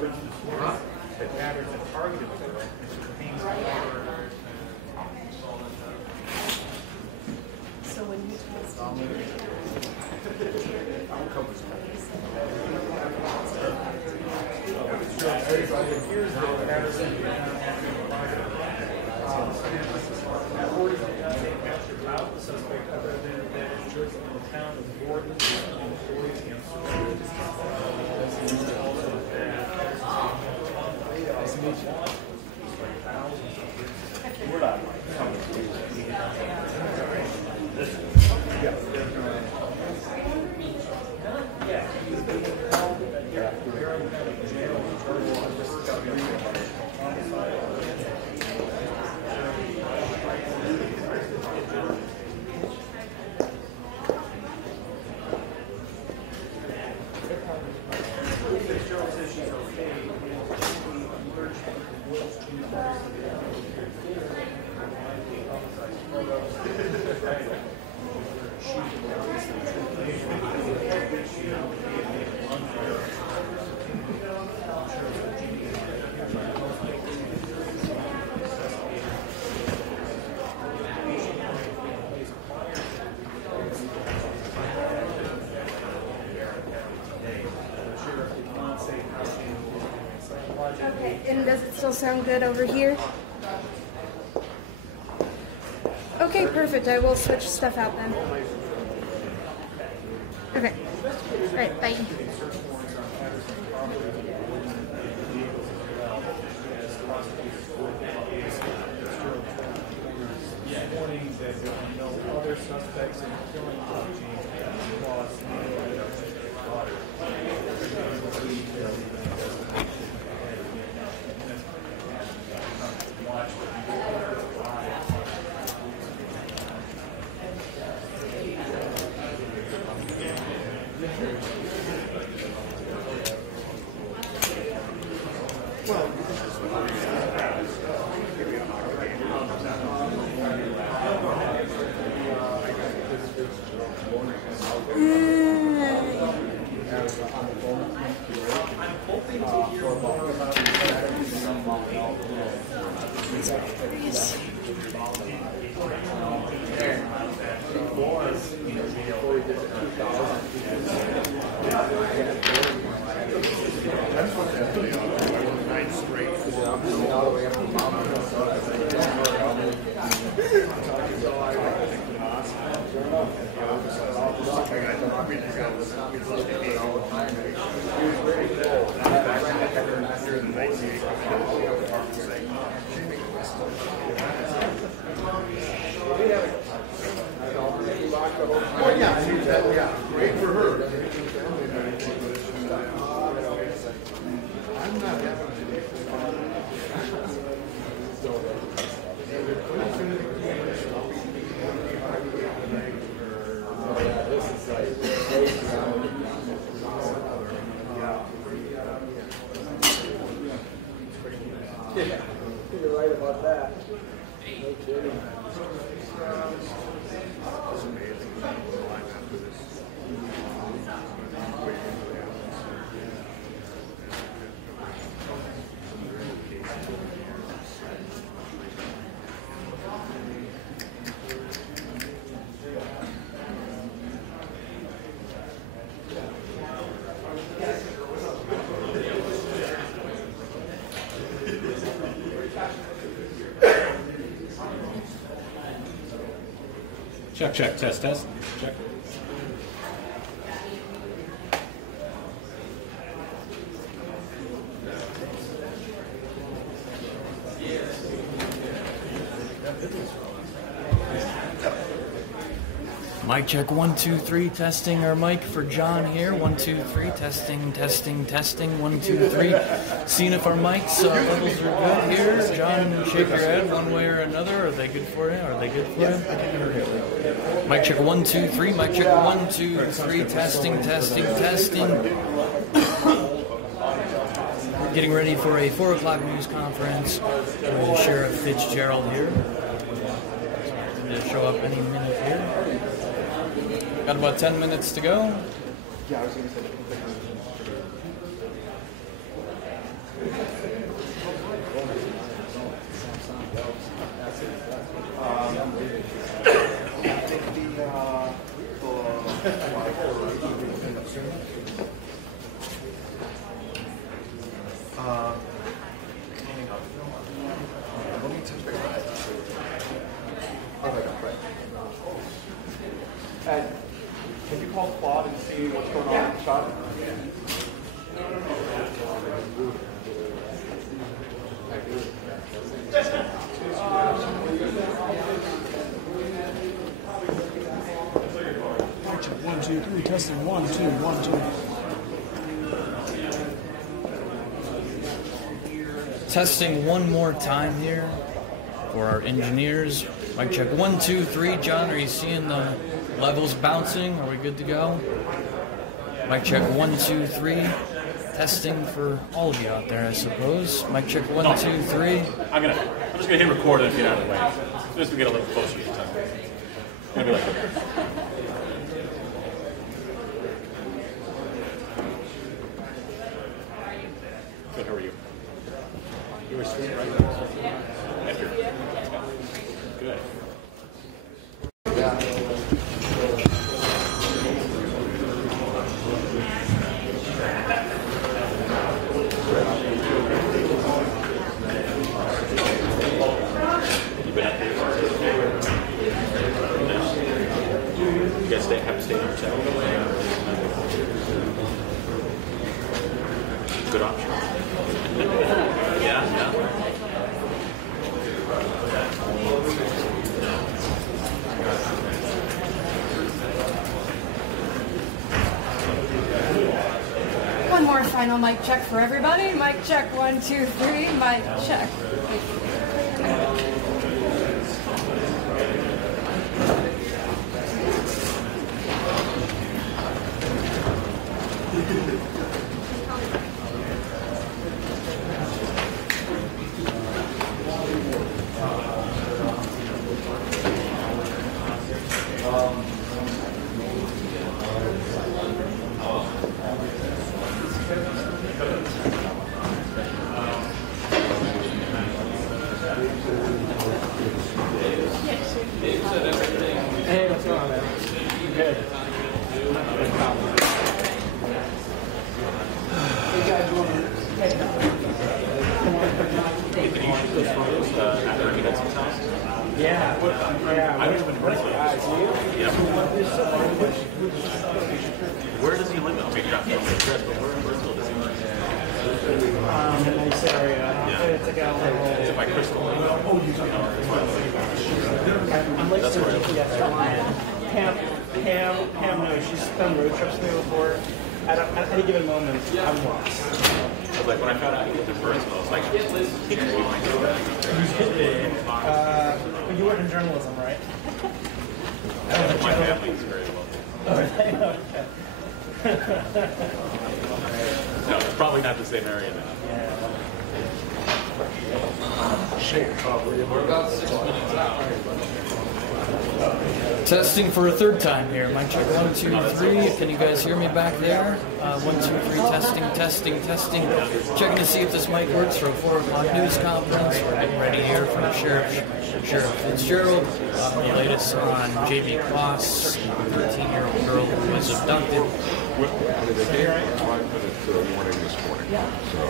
So when you And does it still sound good over here? Okay, perfect. I will switch stuff out then. Okay. All right, bye. Warning that there are no other suspects in the killing of Jayme Closs and his daughter. Great for her. I'm not Yeah, you're right about that. No kidding. Check, check, test, test. Check. Mic check 1 2 3 testing our mic for John here 1 2 3 testing 1 2 3 seeing if our mics levels are good here. John, shake your head one way or another. Are they good for you? Are they good for you? Mic check 1 2 3 mic check 1 2 3 testing. Getting ready for a 4 o'clock news conference with Sheriff Fitzgerald here. He'll show up any minute here. Got about 10 minutes to go. Yeah, I was going to say. Let me touch base. Ed, can you call Claude and see what's going on with the shot? Check 1, 2, 3, testing 1, 2, 1, 2. Testing one more time here for our engineers. Mic check 1, 2, 3. John, are you seeing the levels bouncing? Are we good to go? Mic check 1, 2, 3. Testing for all of you out there, I suppose. Mic check 1, 2, 3. I'm just gonna hit record and get out of the way. Just to get a little closer to time. Maybe like that. Good, how are you? You were streaming right now? After. Good. You been out there? You guys have to stay in your hotel? Good option. Yeah. One more final mic check for everybody. Mic check 1, 2, 3. Mic check. Hey, what's going on, man? Good. Hey, guys, yeah. I've just been running. Yeah. Where does he live? I'll make sure I don't address, but where still does he live? A nice area. Yeah. It's like a little... Is it by Crystal Lake? I'm like searching for yesterday. Pam knows. She's done road trips with me before. At any given moment, I'm lost. But like when I found out he lived in Burnsville, I was like, But you work in journalism, right? my family is very well. No, it's probably not the same area now. Testing for a third time here. Mic check 1, 2, 3. Can you guys hear me back there? 1, 2, 3. Testing. Checking to see if this mic works for a 4 o'clock news conference. We're getting ready here for Sheriff Fitzgerald. The latest on Jayme Closs, the 13-year-old girl who was abducted. They gave 5 minutes warning this morning. So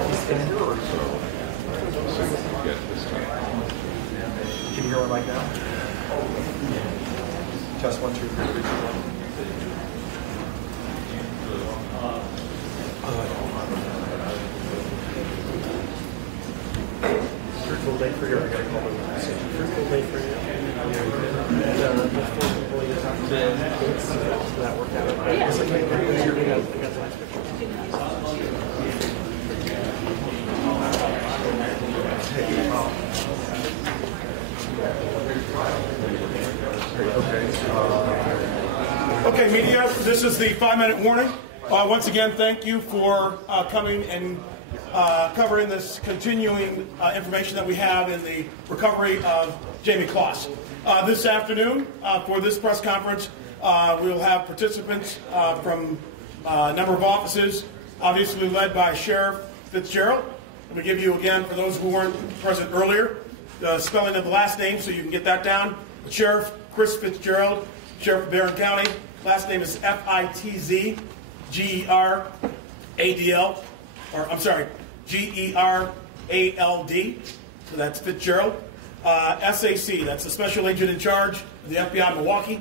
see what we get this time. Can you hear one like now? Test 1, 2, 3. Fruitful day for you. I gotta call them. Fruitful day for you. And the 4 people you talked to, that worked out. It's like, hey, you're gonna get the next Okay, media, this is the 5-minute warning. Once again, thank you for coming and covering this continuing information that we have in the recovery of Jayme Closs. This afternoon, for this press conference, we will have participants from a number of offices, obviously led by Sheriff Fitzgerald. Let me give you again, for those who weren't present earlier, the spelling of the last name so you can get that down. Sheriff Chris Fitzgerald, Sheriff of Barron County. Last name is Fitzgerald, or I'm sorry, Gerald. So that's Fitzgerald. SAC, that's the Special Agent in Charge of the FBI Milwaukee.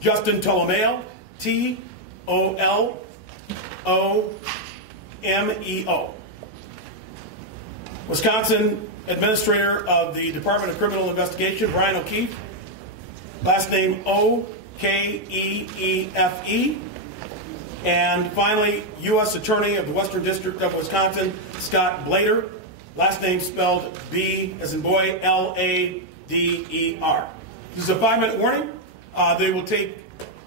Justin Tolomeo, Tolomeo. Wisconsin Administrator of the Department of Criminal Investigation, Brian O'Keefe. Last name Okeefe. And finally, U.S. Attorney of the Western District of Wisconsin, Scott Blader. Last name spelled B as in boy, Lader. This is a 5-minute warning. They will take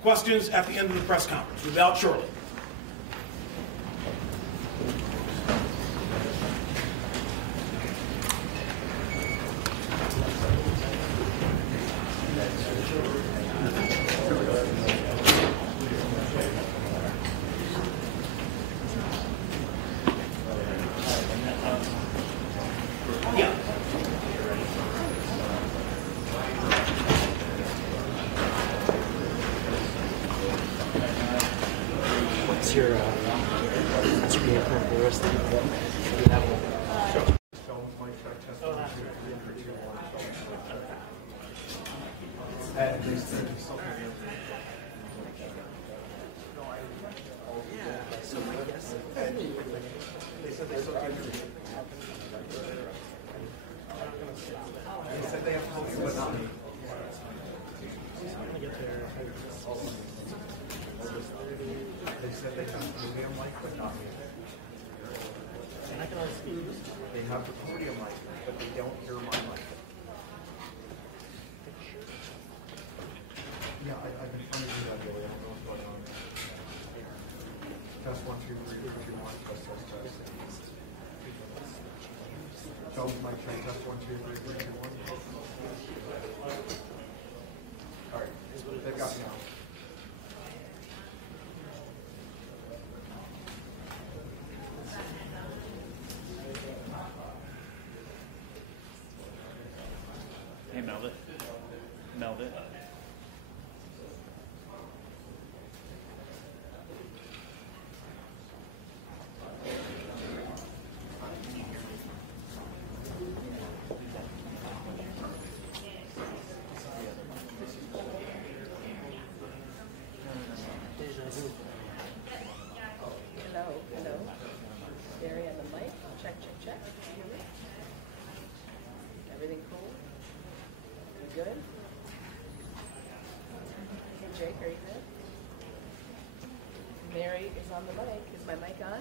questions at the end of the press conference. We'll be out shortly. What's your game plan for the rest of the day? You have one. At least 30 something. Yeah, so my guess is that they said they still do. They said they have to hold you, but not me. They said they have the podium mic, but not me. And I can only speak. They have the podium mic, but they don't hear my mic. Yeah, I've been trying to do that lately. I don't know what's going on. Test 1, 2, 3, 2, 1, test. Don't mic check. Test 1, 2, 3, 2, 1. All right, they've got me now. Hey, meld it. Meld it. Hello. Barry on the mic. Check. Can you hear me? Everything cool? You good? Hey, Jake, are you good? Mary is on the mic. Is my mic on? I'm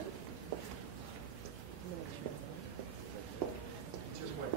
gonna make sure it's on. Just wait.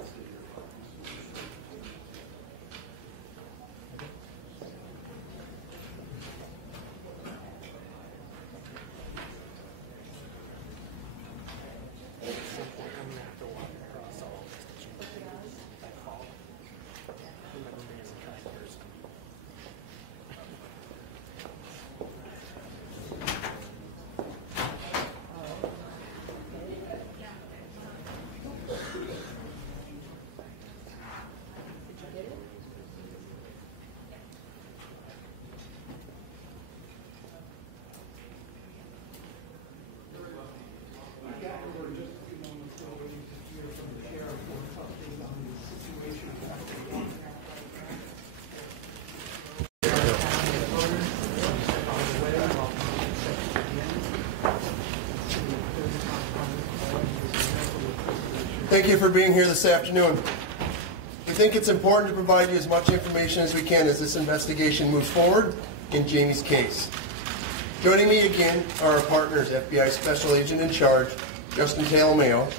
Thank you for being here this afternoon. We think it's important to provide you as much information as we can as this investigation moves forward in Jayme's case. Joining me again are our partners, FBI Special Agent in Charge, Justin Tolomeo,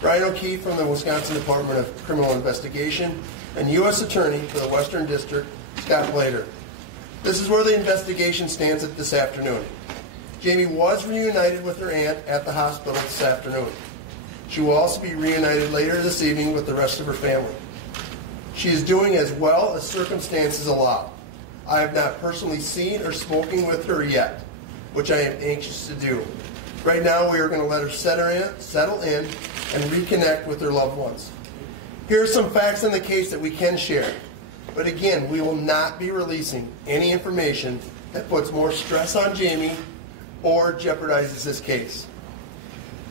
Brian O'Keefe from the Wisconsin Department of Criminal Investigation, and U.S. Attorney for the Western District, Scott Blader. This is where the investigation stands at this afternoon. Jayme was reunited with her aunt at the hospital this afternoon. She will also be reunited later this evening with the rest of her family. She is doing as well as circumstances allow. I have not personally seen or spoken with her yet, which I am anxious to do. Right now, we are going to let her settle in and reconnect with her loved ones. Here are some facts in the case that we can share. But again, we will not be releasing any information that puts more stress on Jayme or jeopardizes this case.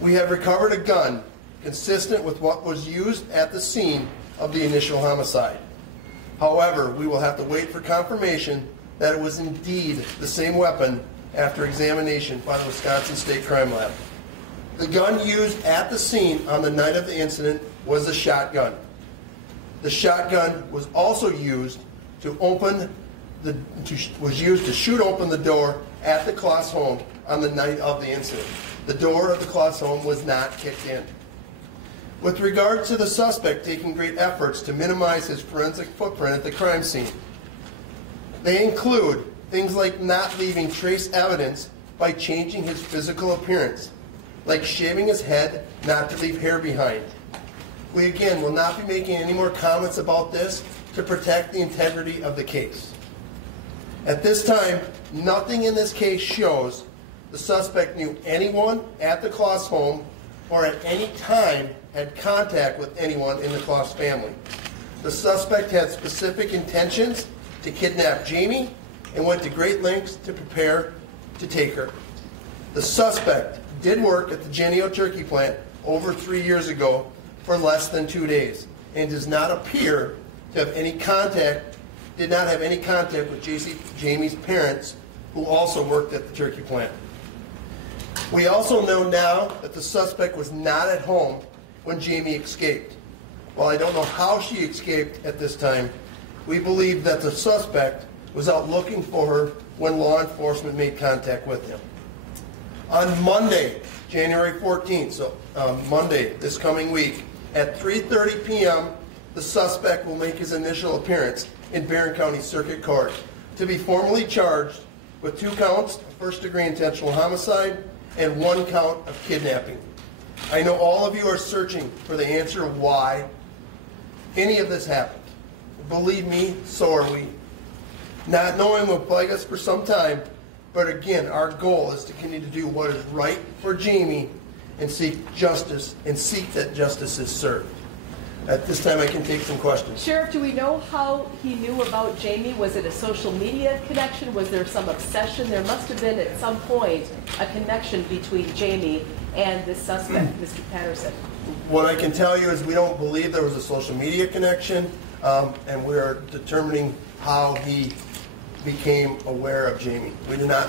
We have recovered a gun consistent with what was used at the scene of the initial homicide. However, we will have to wait for confirmation that it was indeed the same weapon after examination by the Wisconsin State Crime Lab. The gun used at the scene on the night of the incident was a shotgun. The shotgun was also used to shoot open the door at the Closs home on the night of the incident. The door of the Closs home was not kicked in. With regard to the suspect taking great efforts to minimize his forensic footprint at the crime scene, they include things like not leaving trace evidence by changing his physical appearance, like shaving his head not to leave hair behind. We again will not be making any more comments about this to protect the integrity of the case. At this time, nothing in this case shows the suspect knew anyone at the Closs home or at any time had contact with anyone in the Closs family. The suspect had specific intentions to kidnap Jayme and went to great lengths to prepare to take her. The suspect did work at the Jennie-O turkey plant over 3 years ago for less than 2 days and does not appear to have any contact, did not have any contact with Jayme's parents, who also worked at the turkey plant. We also know now that the suspect was not at home when Jayme escaped. While I don't know how she escaped at this time, we believe that the suspect was out looking for her when law enforcement made contact with him. On Monday, January 14th, so Monday this coming week, at 3:30 p.m., the suspect will make his initial appearance in Barron County Circuit Court to be formally charged with 2 counts of first-degree intentional homicide and 1 count of kidnapping. I know all of you are searching for the answer of why any of this happened. Believe me, so are we. Not knowing will plague us for some time, but again, our goal is to continue to do what is right for Jayme and seek justice and seek that justice is served. At this time, I can take some questions. Sheriff, do we know how he knew about Jayme? Was it a social media connection? Was there some obsession? There must have been at some point a connection between Jayme and this suspect, Mr. Patterson. What I can tell you is we don't believe there was a social media connection, and we're determining how he became aware of Jayme.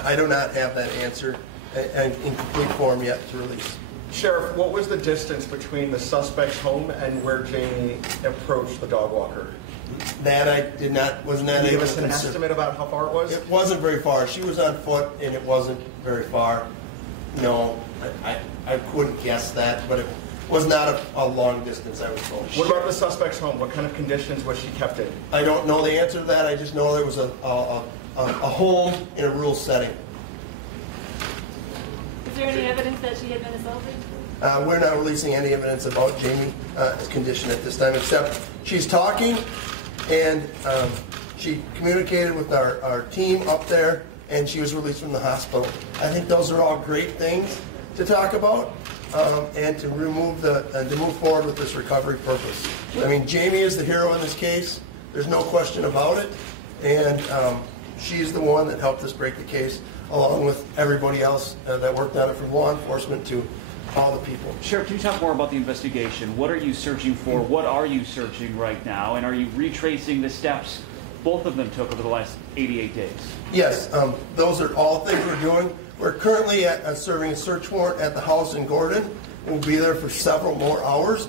I do not have that answer in complete form yet to release. Sheriff, what was the distance between the suspect's home and where Jayme approached the dog walker? That I was not able to give us an estimate about how far it was? It wasn't very far. She was on foot, and it wasn't very far. No, I couldn't guess that, but it was not a long distance, I was told. What about the suspect's home? What kind of conditions was she kept in? I don't know the answer to that. I just know there was a home in a rural setting. Is there any evidence that she had been assaulted? We're not releasing any evidence about Jayme's condition at this time, except she's talking, and she communicated with our team up there, and she was released from the hospital. I think those are all great things to talk about, and to move forward with this recovery purpose. I mean, Jayme is the hero in this case. There's no question about it, and she's the one that helped us break the case, along with everybody else that worked on it, from law enforcement to all the people. Sheriff, can you talk more about the investigation? What are you searching for? What are you searching right now? And are you retracing the steps both of them took over the last 88 days? Yes, those are all things we're doing. We're currently serving a search warrant at the house in Gordon. We'll be there for several more hours.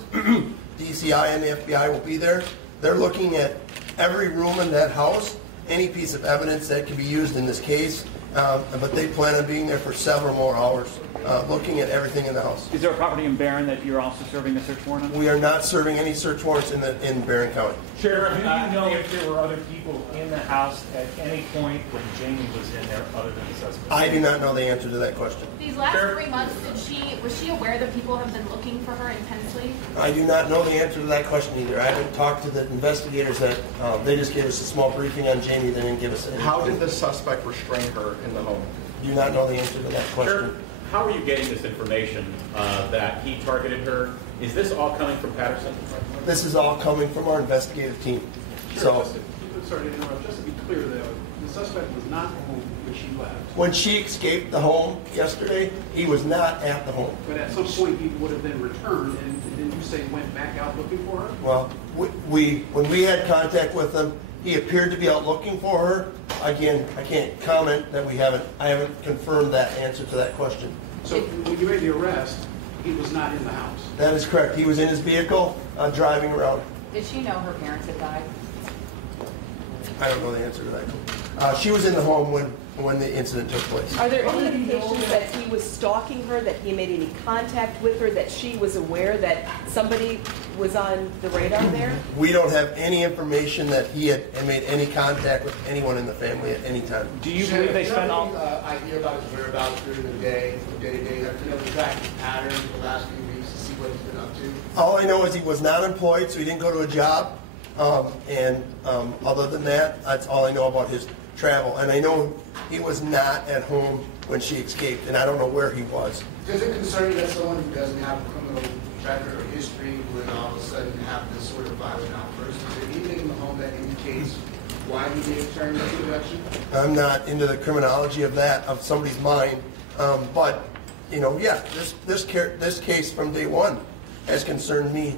DCI and the FBI will be there. They're looking at every room in that house, any piece of evidence that can be used in this case, but they plan on being there for several more hours, looking at everything in the house. Is there a property in Barron that you're also serving a search warrant on? We are not serving any search warrants in Barron County. Sheriff, do you know if there were other people in the house at any point when Jayme was in there other than the suspect? I do not know the answer to that question. These last 3 months, was she aware that people have been looking for her intensely? I do not know the answer to that question either. I haven't talked to the investigators. That they just gave us a small briefing on Jayme. They didn't give us any. How did the suspect restrain her in the home? Do not know the answer to that question. Sure. how are you getting this information that he targeted her? Is this all coming from Patterson? This is all coming from our investigative team. Sure, sorry to interrupt. Just to be clear, though, the suspect was not home when she left. When she escaped the home yesterday, he was not at the home. But at some point, he would have then returned, and then you say went back out looking for her? Well, when we had contact with him, he appeared to be out looking for her. Again, I can't comment that I haven't confirmed that answer to that question. So when you made the arrest, he was not in the house? That is correct. He was in his vehicle driving around. Did she know her parents had died? I don't know the answer to that. She was in the home when the incident took place. Are there any indications that he was stalking her, that he made any contact with her, that she was aware that somebody was on the radar there? We don't have any information that he had made any contact with anyone in the family at any time. Do you believe they spent all... idea about his whereabouts during the day, from day to day? Have you been tracking his patterns the last few weeks to see what he's been up to? All I know is he was not employed, so he didn't go to a job. Other than that, that's all I know about his travel. And I know he was not at home when she escaped, and I don't know where he was. Does it concern you that someone who doesn't have a criminal record or history would all of a sudden have this sort of violent outburst? Is there anything in the home that indicates why he may have turned this direction? I'm not into the criminology of that, of somebody's mind. But, yeah, this case from day one has concerned me.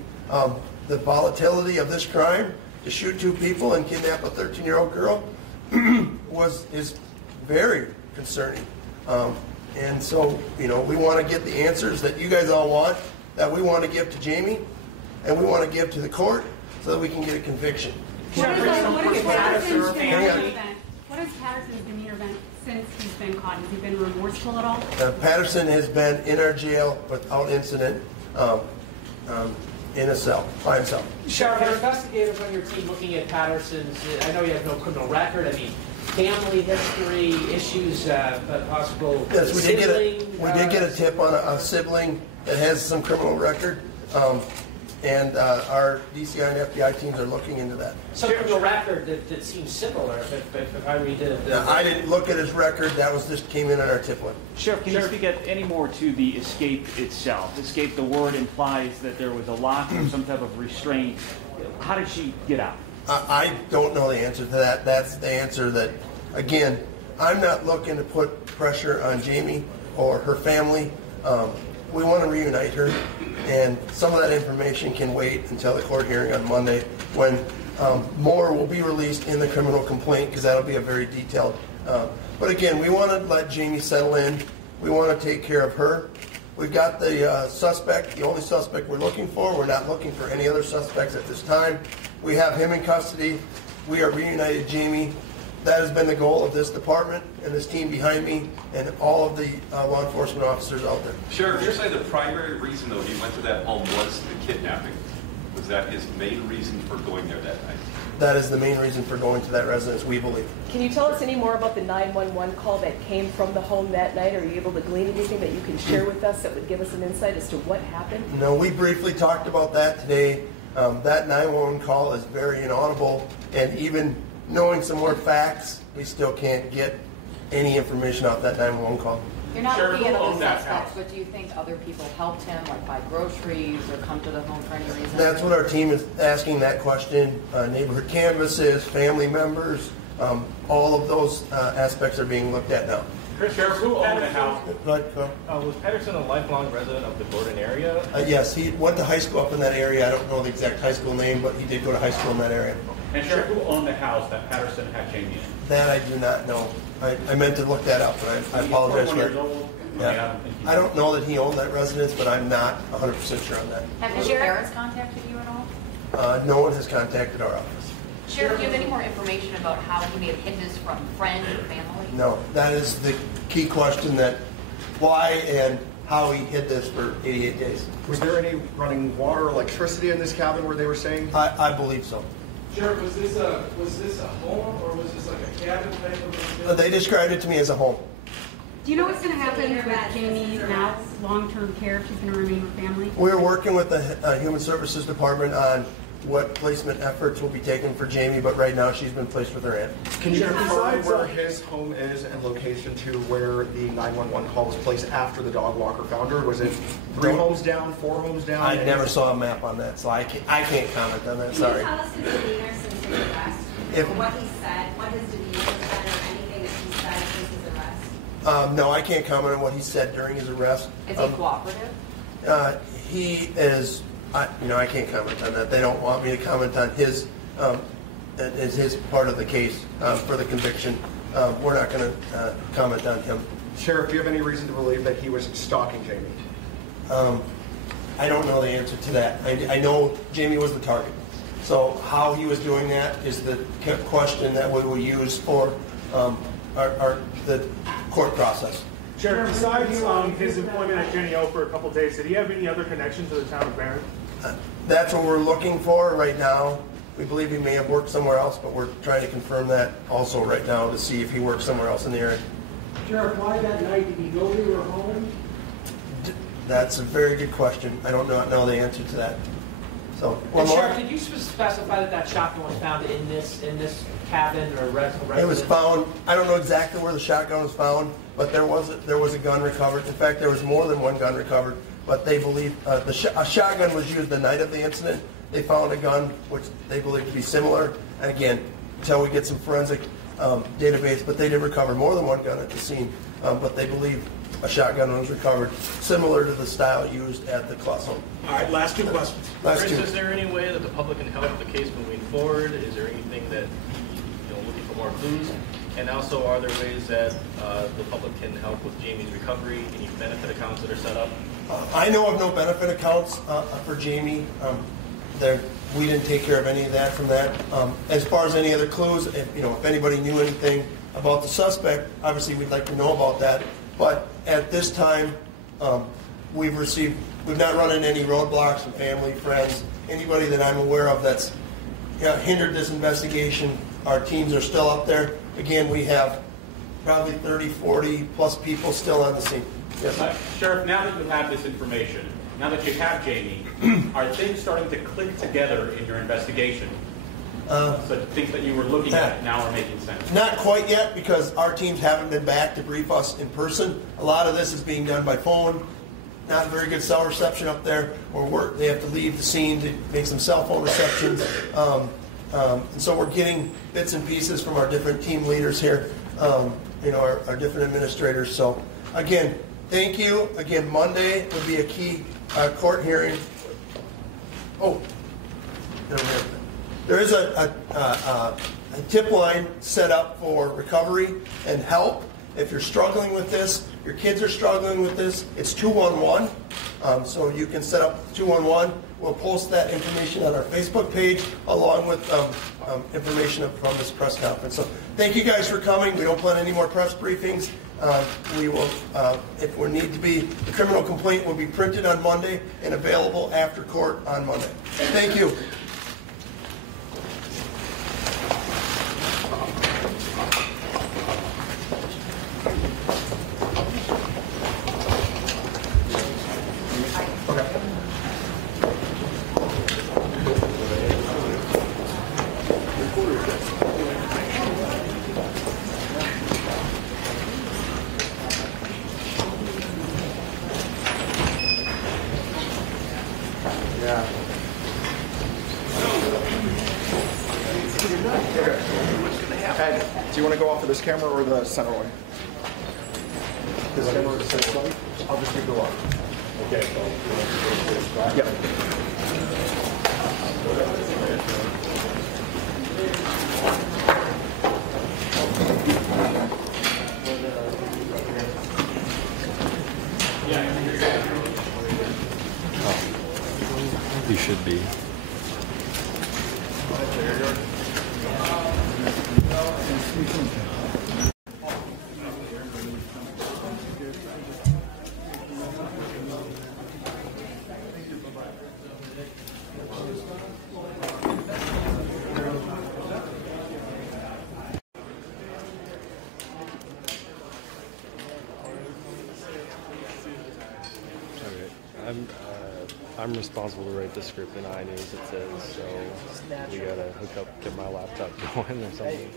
The volatility of this crime, to shoot two people and kidnap a 13-year-old girl, is very concerning. And so, we want to get the answers that you guys all want, that we want to give to Jayme, and we want to give to the court so that we can get a conviction. What is Patterson's demeanor been since he's been caught? Has he been remorseful at all? Patterson has been in our jail without incident, in a cell, by himself. Sheriff, are investigators on your team looking at Patterson's, I know you have no criminal record, family history, issues, possible Yes, we sibling? did get a tip on a sibling that has some criminal record, and our DCI and FBI teams are looking into that. Some criminal record that seems similar, if I read it. I didn't look at his record, that was just came in on our tip line. Sheriff, can you speak any more to the escape itself? Escape, the word implies that there was a lock or some type of restraint. How did she get out? I don't know the answer to that. That's the answer that, again, I'm not looking to put pressure on Jayme or her family. We want to reunite her, and some of that information can wait until the court hearing on Monday when more will be released in the criminal complaint, because that'll be a very detailed. But again, we want to let Jayme settle in. We want to take care of her. We've got the suspect, the only suspect we're looking for. We're not looking for any other suspects at this time. We have him in custody. We are reunited Jayme. That has been the goal of this department and this team behind me and all of the law enforcement officers out there. Sheriff, you're saying the primary reason, though, he went to that home was the kidnapping. Was that his main reason for going there that night? That is the main reason for going to that residence, we believe. Can you tell us any more about the 911 call that came from the home that night? Are you able to glean anything that you can share with us that would give us an insight as to what happened? No, we briefly talked about that today. That 911 call is very inaudible, and even knowing some more facts, we still can't get any information off that 911 call. You're not looking at other suspects, but do you think other people helped him, like buy groceries or come to the home for any reason? That's what our team is asking that question. Neighborhood canvases, family members, all of those aspects are being looked at now. Sheriff, who owned the house? Was Patterson a lifelong resident of the Gordon area? Yes, he went to high school up in that area. I don't know the exact high school name, but he did go to high school in that area. And Sheriff, who owned the house that Patterson had Jayme in? That I do not know. I meant to look that up, but I apologize for it. Yeah. I don't know that he owned that residence, but I'm not 100% sure on that. Have your parents contacted you at all? No one has contacted our office. Sheriff, do you have any more information about how he may have hidden this from friends or family? No, that is the key question, that why and how he hid this for 88 days. Was there any running water or electricity in this cabin where they were staying? I believe so. Sheriff, was this a home or was this like a cabin type of? They described it to me as a home. Do you know what's going to happen with Jayme now, long-term care, if she's going to remain with family? We're working with the Human Services Department on what placement efforts will be taken for Jayme, but right now she's been placed with her aunt. Can you confirm where his home is and location to where the 911 call was placed after the dog walker found her? Was it 3 homes down, 4 homes down? I never saw a map on that, so I can't comment on that. Sorry. Can you tell us his demeanor since his arrest? Or what he said, what his demeanor said, or anything that he said since his arrest? No, I can't comment on what he said during his arrest. Is he cooperative? He is. I can't comment on that. They don't want me to comment on his part of the case for the conviction. We're not going to comment on him. Sheriff, do you have any reason to believe that he was stalking Jayme? I don't know the answer to that. I know Jayme was the target. So how he was doing that is the question that we will use for the court process. Sheriff, besides his employment at Jenny O for a couple days, did he have any other connection to the town of Barron? That's what we're looking for right now. We believe he may have worked somewhere else, but we're trying to confirm that also right now to see if he worked somewhere else in the area. Sheriff, why that night did he go to your home? That's a very good question. I don't know the answer to that. So, And Sheriff, did you specify that shotgun was found in this cabin or residence? It was found. I don't know exactly where the shotgun was found, but there was a gun recovered. In fact, there was more than one gun recovered. But they believe a shotgun was used the night of the incident. They found a gun which they believe to be similar. And again, until we get some forensic database, but they did recover more than one gun at the scene. But they believe a shotgun was recovered, similar to the style used at the Closs home. All right, last 2 questions. Chris, is there any way that the public can help the case moving forward? Is there anything that looking for more clues? And also, are there ways that the public can help with Jayme's recovery? Any benefit accounts that are set up? I know of no benefit accounts for Jayme. We didn't take care of any of that from that. As far as any other clues, if anybody knew anything about the suspect, obviously we'd like to know about that. But at this time, we've not run into any roadblocks from family, friends, anybody that I'm aware of that's hindered this investigation. Our teams are still up there. Again, we have probably 30, 40 plus people still on the scene. Yes. Sheriff, now that you have this information, now that you have Jayme, are things starting to click together in your investigation? So things that you were looking at now are making sense? Not quite yet, because our teams haven't been back to brief us in person. A lot of this is being done by phone. Not very good cell reception up there, or they have to leave the scene to make some cell phone receptions. And so we're getting bits and pieces from our different team leaders here, our different administrators. So again, thank you. Again, Monday would be a key court hearing. Oh, there is a tip line set up for recovery and help. If you're struggling with this, your kids are struggling with this, it's 211. So you can set up 211. We'll post that information on our Facebook page along with information from this press conference. So thank you guys for coming. We don't plan any more press briefings. We will, if we need to be, the criminal complaint will be printed on Monday and available after court on Monday. Thank you. Do you want to go off of this camera or the center one? This camera or the center one? I'll just go off. Okay. Yep. You should be. I'm responsible to write the script in iNews, it says, so we gotta hook up, get my laptop going or something.